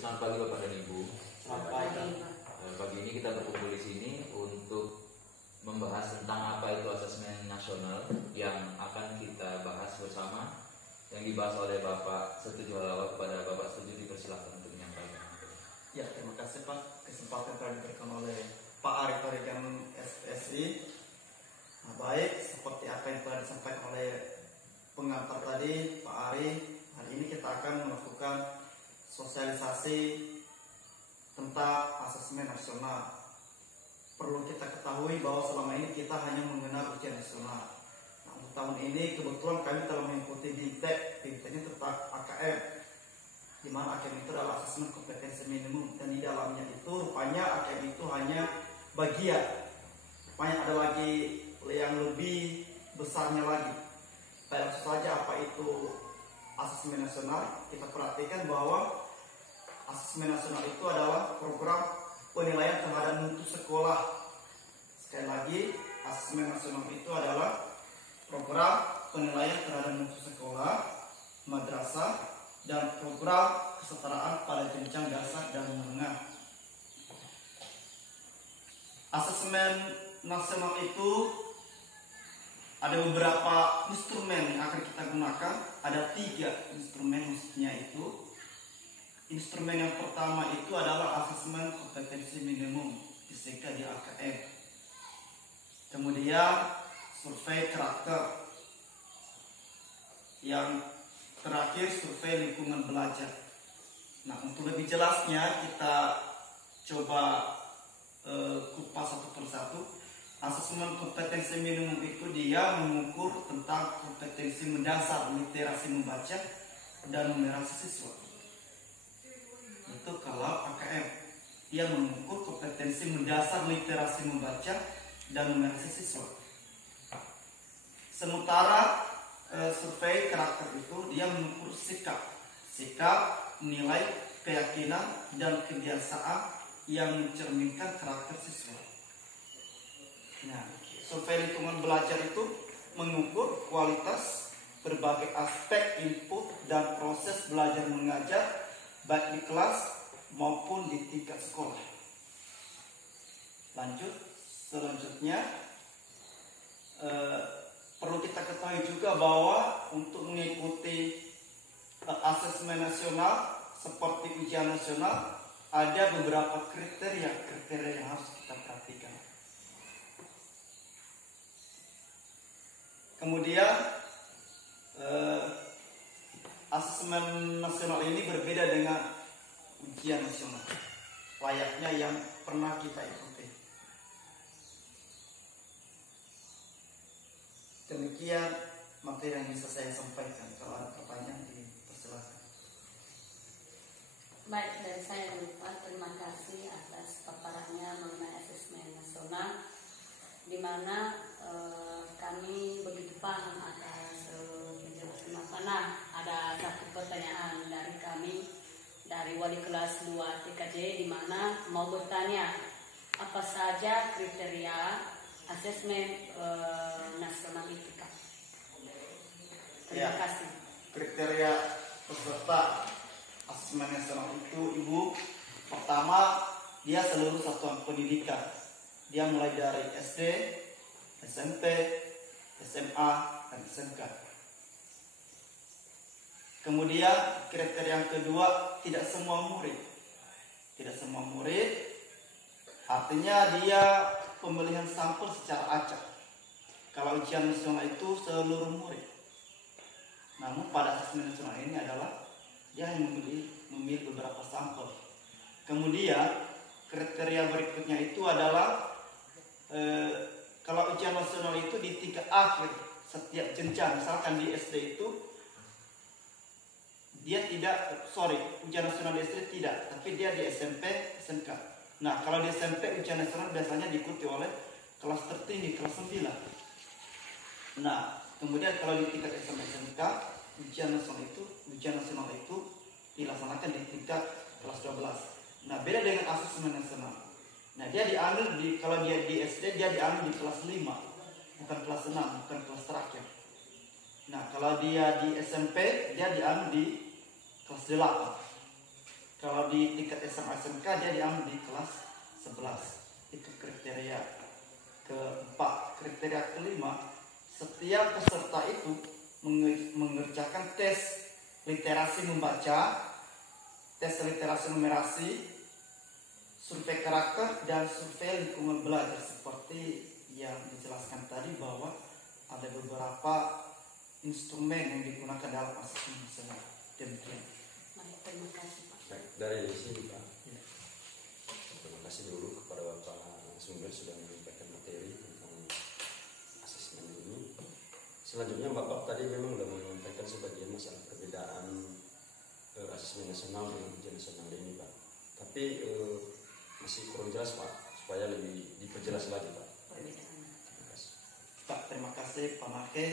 Selamat pagi Bapak dan Ibu. Selamat pagi. Pagi ini kita berkumpul di sini untuk membahas tentang apa itu asesmen nasional yang akan kita bahas bersama, yang dibahas oleh Bapak Setuju Halawa. Kepada Bapak Setuju dipersilakan untuk menyampaikan. Ya, terima kasih Pak. Kesempatan telah diberikan oleh Pak Ari Parigan SSI. Nah, baik, seperti apa yang telah disampaikan oleh pengantar tadi, Pak Ari, hari ini kita akan melakukan sosialisasi tentang asesmen nasional. Perlu kita ketahui bahwa selama ini kita hanya mengenal ujian nasional. Nah, untuk tahun ini kebetulan kami telah mengikuti BITEK. BITEK-nya tentang AKM, di mana AKM itu adalah asesmen kompetensi minimum, dan di dalamnya itu rupanya AKM itu hanya bagian. Rupanya ada lagi yang lebih besarnya lagi. Langsung saja apa itu asesmen nasional. Kita perhatikan bahwa asesmen nasional itu adalah program penilaian terhadap mutu sekolah. Sekali lagi, asesmen nasional itu adalah program penilaian terhadap mutu sekolah, madrasah, dan program kesetaraan pada jenjang dasar dan menengah. Asesmen nasional itu ada beberapa instrumen yang akan kita gunakan. Ada 3 instrumen maksudnya itu. Instrumen yang pertama itu adalah asesmen kompetensi minimum, disingkat di AKM. Kemudian survei karakter. Yang terakhir survei lingkungan belajar. Nah, untuk lebih jelasnya kita coba kupas satu persatu. Asesmen kompetensi minimum itu dia mengukur tentang kompetensi mendasar literasi membaca dan numerasi siswa. Itu kalau AKM, dia mengukur kompetensi mendasar literasi membaca dan numerasi siswa. Sementara survei karakter itu dia mengukur sikap, nilai, keyakinan, dan kebiasaan yang mencerminkan karakter siswa. Nah, survei lingkungan belajar itu mengukur kualitas berbagai aspek input dan proses belajar mengajar, baik di kelas maupun di tingkat sekolah. Selanjutnya perlu kita ketahui juga bahwa untuk mengikuti asesmen nasional seperti ujian nasional ada beberapa kriteria yang harus kita perhatikan. Kemudian asesmen nasional ini berbeda dengan ujian nasional, layaknya yang pernah kita ikuti. Demikian materi yang bisa saya sampaikan. Kalau ada pertanyaan, dipersilakan. Baik, dari saya Pak, terima kasih atas paparannya mengenai asesmen nasional, di mana kami begitu paham atas penjelasan Bapak. Nah, ada satu pertanyaan dari kami, dari wali kelas 2 TKJ, di mana mau bertanya apa saja kriteria asesmen nasional itu, Pak. Terima kasih. Kriteria peserta asesmen nasional itu, Ibu, pertama dia seluruh satuan pendidikan. Dia mulai dari SD, SMP, SMA, dan SMK. Kemudian kriteria yang kedua, tidak semua murid. Tidak semua murid, artinya dia pemilihan sampel secara acak. Kalau ujian nasional itu seluruh murid. Namun pada asesmen nasional ini adalah dia hanya memilih beberapa sampel. Kemudian kriteria berikutnya itu adalah kalau ujian nasional itu di tingkat akhir setiap jenjang. Misalkan di SD itu dia ujian nasional di SD tidak, tapi dia di SMP, SMK. Nah, kalau di SMP ujian nasional biasanya diikuti oleh kelas tertinggi, kelas 9. Nah, kemudian kalau di tingkat SMP, SMK, ujian nasional itu dilaksanakan di tingkat kelas 12. Nah, beda dengan asesmen nasional. Nah, dia diambil kalau dia di SD dia diambil di kelas 5, bukan kelas 6, bukan kelas terakhir. Nah, kalau dia di SMP dia diambil di kelas 8. Kalau di tingkat SMA SMK dia diambil di kelas 11. Itu kriteria keempat. Kriteria kelima, setiap peserta itu mengerjakan tes literasi membaca, tes literasi numerasi, survei karakter, dan survei lingkungan belajar. Seperti yang dijelaskan tadi bahwa ada beberapa instrumen yang digunakan dalam asesmen nasional. Demikian. Baik, terima kasih Pak. Baik, dari sini Pak. Ya. Terima kasih dulu kepada Bapak Sumber sudah menyampaikan materi tentang asesmen ini. Selanjutnya Bapak tadi memang sudah menyampaikan sebagian masalah perbedaan asesmen nasional dengan ujian nasional ini Pak. Tapi masih kurang jelas Pak, supaya lebih diperjelas lagi Pak. Perbedaannya. Terima kasih. Pak, terima kasih Pak Make.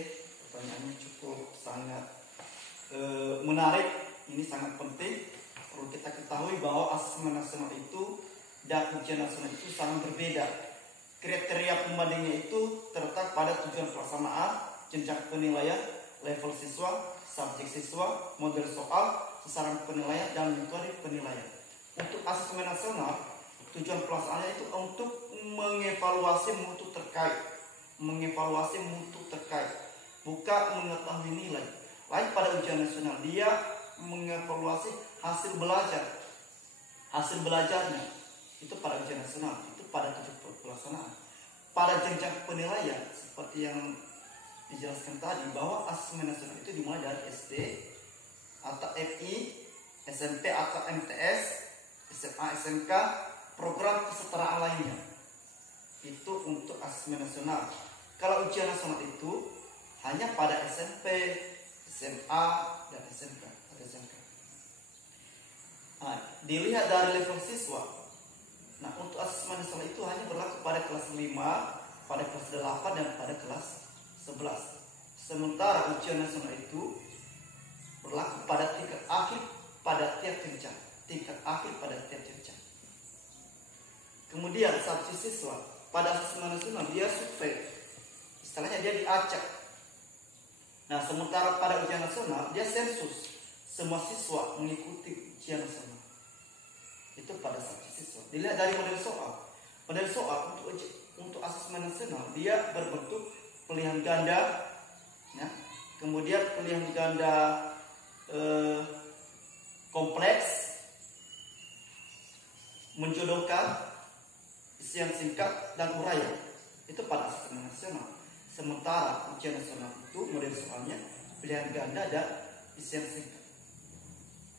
Pertanyaannya cukup sangat menarik. Ini sangat penting. Perlu kita ketahui bahwa asesmen nasional itu dan ujian nasional itu sangat berbeda. Kriteria pembandingnya itu terletak pada tujuan pelaksanaan, jenjang penilaian, level siswa, subjek siswa, model soal, sasaran penilaian, dan metode penilaian. Untuk asesmen nasional, tujuan pelaksanaannya itu untuk mengevaluasi mutu terkait, bukan mengetahui nilai. Lain pada ujian nasional, dia mengevaluasi hasil belajarnya. Itu pada ujian nasional, itu pada tujuan pelaksanaan. Pada jenjang penilaian, seperti yang dijelaskan tadi, bahwa asesmen nasional itu dimulai dari SD atau MI, SMP atau MTS, SMA, SMK, program kesetaraan lainnya. Itu untuk asesmen nasional. Kalau ujian nasional itu hanya pada SMP, SMA, dan SMK. Nah, dilihat dari level siswa. Nah, untuk asesmen nasional itu hanya berlaku pada kelas 5, pada kelas 8, dan pada kelas 11. Sementara ujian nasional itu berlaku pada tingkat akhir pada tiap jenjang. Kemudian subjek siswa pada asesmen nasional dia survei, istilahnya dia diacak. Nah, sementara pada ujian nasional dia sensus, semua siswa mengikuti ujian nasional. Itu pada subjek siswa. Dilihat dari model soal. Model soal untuk asesmen nasional dia berbentuk pilihan ganda, ya. Kemudian pilihan ganda kompleks, menjodohkan, isian singkat, dan uraian. Itu pada asesmen nasional. Sementara ujian nasional itu model soalnya pilihan ganda dan isian singkat.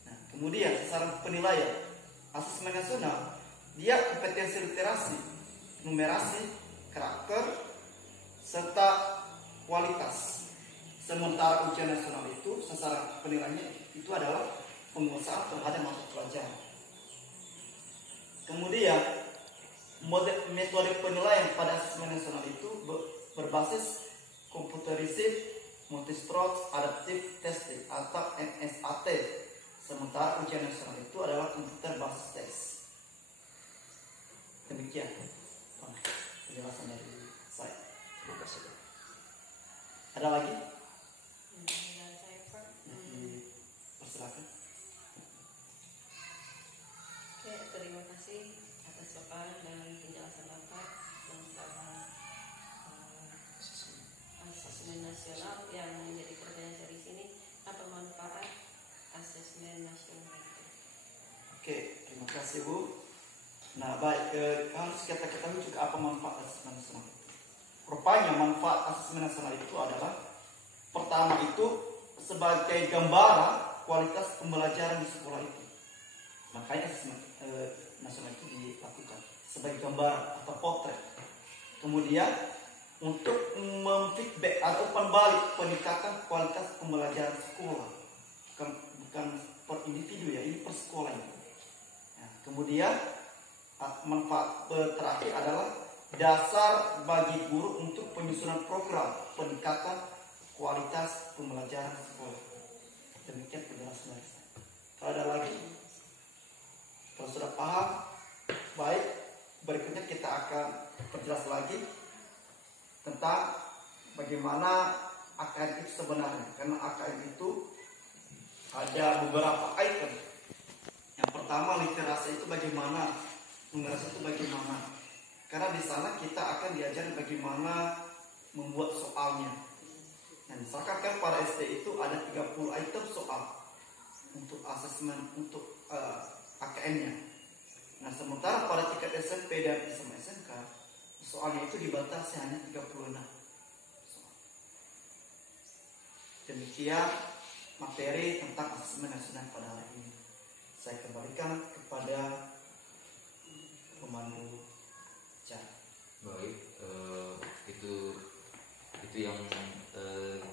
Nah, kemudian sasaran penilaian asesmen nasional dia kompetensi literasi, numerasi, karakter, serta kualitas. Sementara ujian nasional itu sasaran penilaiannya itu adalah penguasaan terhadap mata pelajaran. Kemudian metode penilaian pada asesmen nasional itu berbasis computerized multi-approach adaptive testing atau MSAT. Sementara ujian nasional itu adalah komputer basis tes. Demikian penjelasan dari saya. Terima kasih Pak. Ada lagi? Saya Pak. Persilakan. Oke, terima kasih atas paparan dan penjelasan Bapak tentang asesmen nasional yang menjadi pertanyaan dari sini. Apa manfaat asesmen nasional itu? Oke, terima kasih Bu. Nah, baik, harus kita ketahui juga apa manfaat asesmen nasional itu. Rupanya manfaat asesmen nasional itu adalah pertama itu sebagai gambaran kualitas pembelajaran di sekolah itu. Makanya asesmen nasional itu dilakukan sebagai gambaran atau potret. Kemudian untuk memfeedback atau balik peningkatan kualitas pembelajaran sekolah, bukan per individu ya, ini per sekolah ini. Nah, kemudian manfaat terakhir adalah dasar bagi guru untuk penyusunan program peningkatan kualitas pembelajaran sekolah. Demikian penjelasan dari saya. Kalau ada lagi, kalau sudah paham, baik. Berikutnya kita akan perjelas lagi tentang bagaimana AKN itu sebenarnya. Karena AKN itu ada beberapa item. Yang pertama pertama literasi itu bagaimana, numerasi itu bagaimana. Karena di sana kita akan diajar bagaimana membuat soalnya. Nah, misalkan kan pada SD itu ada 30 item soal untuk asesmen untuk AKM-nya. Nah, sementara pada tingkat SMP dan SMA SMK soalnya itu dibatasi hanya 36 soal. Demikian materi tentang asesmen nasional pada hari ini. Saya kembalikan kepada pemandu acara. Baik, itu yang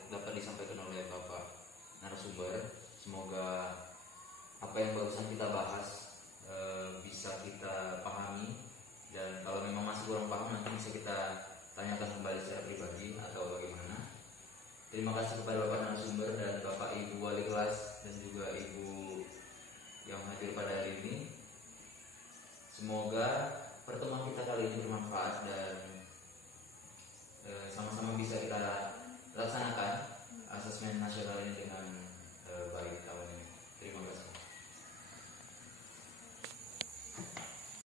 dapat disampaikan oleh Bapak narasumber. Semoga apa yang barusan kita bahas bisa kita pahami, dan kalau memang masih kurang paham nanti bisa kita tanyakan kembali secara pribadi atau bagaimana. Terima kasih kepada Bapak narasumber dan Bapak Ibu wali kelas dan juga Ibu yang hadir pada hari ini. Semoga pertemuan kita kali ini bermanfaat dan sama-sama bisa kita laksanakan asesmen nasional